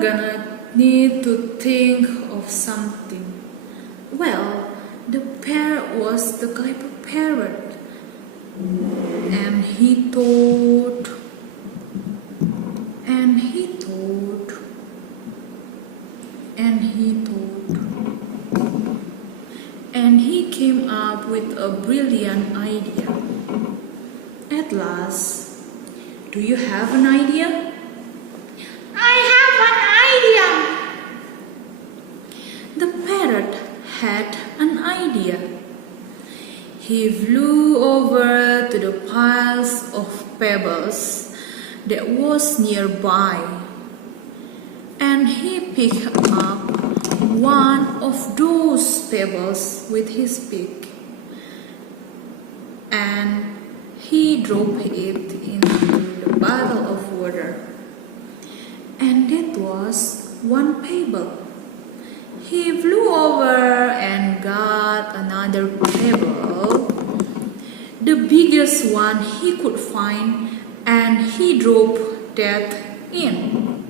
gonna need to think of something. Well, the parrot was the clever parrot, and he thought, and he thought, and he thought, and he came up with a brilliant idea. At last, do you have an idea? I have an idea. The parrot had an idea. He flew over to the piles of pebbles that was nearby, and he picked up one of those pebbles with his beak, and he dropped it into the bottle of water. And that was one pebble. He flew over and got another pebble, the biggest one he could find, and he dropped that in.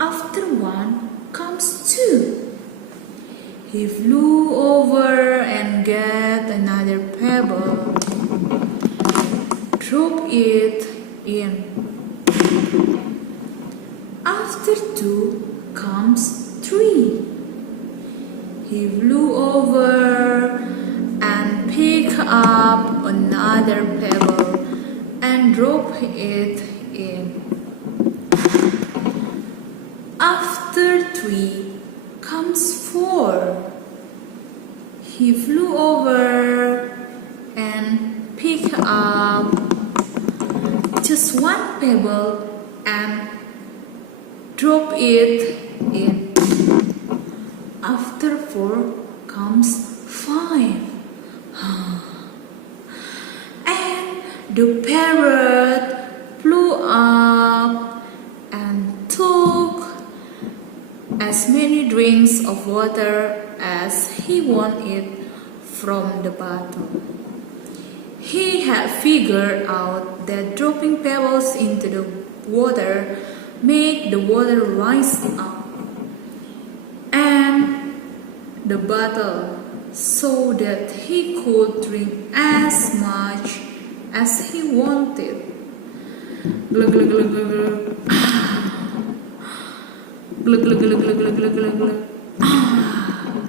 After one comes two. He flew over and got another pebble, dropped it in. After two comes three. He flew over and picked up another pebble and dropped it in. After three comes four. He flew over and picked up just one pebble and drop it in. After four comes five. And the parrot flew up and took as many drinks of water as he wanted from the bottle. He had figured out that dropping pebbles into the water made the water rise up and the bottle so that he could drink as much as he wanted. Glug, glug, glug, glug, glug. Glug, glug, glug, glug, glug, glug, glug.